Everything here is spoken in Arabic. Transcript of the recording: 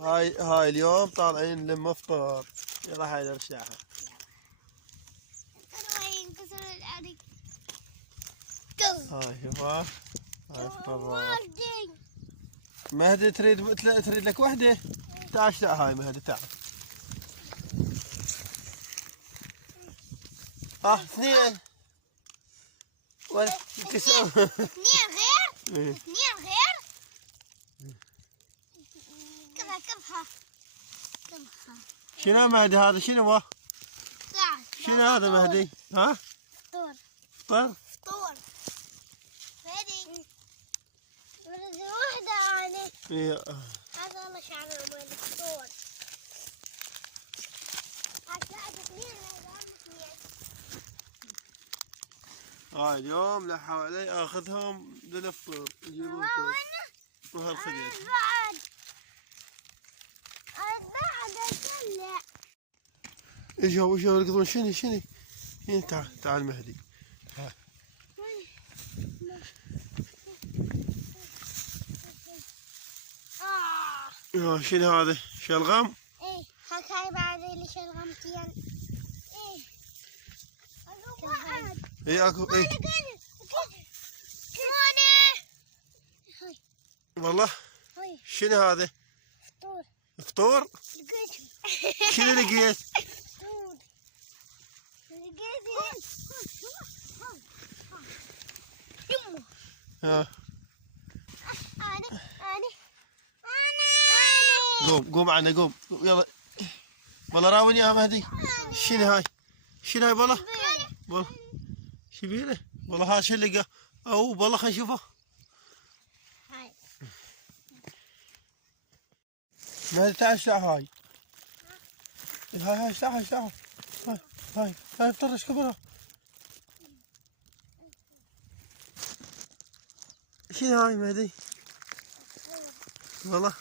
هاي اليوم طالعين لما افطار. يلا هاي نرشعها. هاي شوفها. هاي افطار. مهدي تريد لك وحده؟ تعال اشتاء هاي مهدي تعال. اثنين. اثنين غير؟ اثنين غير؟ كفها شنو مهدي هذا شنو هو؟ شنو هذا مهدي؟ ها؟ فطور. فطور؟ فطور. مهدي. ولد وحدة أنا. إيه. هذا والله شعر مال فطور. هاي اليوم لحوا علي اخذهم للفطور يجيبون فطور. وهالخدير. بعد أطلع. اجوا يركضون شنو؟ هنا تعال مهدي. ها. شنو هذا؟ شلغم؟ ايه هاي بعد اللي شلغمتين. ايه ايه اكو ايه. والله شنو هذا؟ فطور. فطور؟ شنو لقيت؟ فطور. يمه. ها. أنا قوم عنا قوم يلا. والله راوني يا مهدي. شنو هاي والله؟ والله شبيله؟ والله هذا شو لقى؟ او والله خلينا نشوفه. هاي مهدي تعال اشلع هاي. هاي اشلعها. هاي افتر ايش كبرها؟ شنو هاي مهدي؟ والله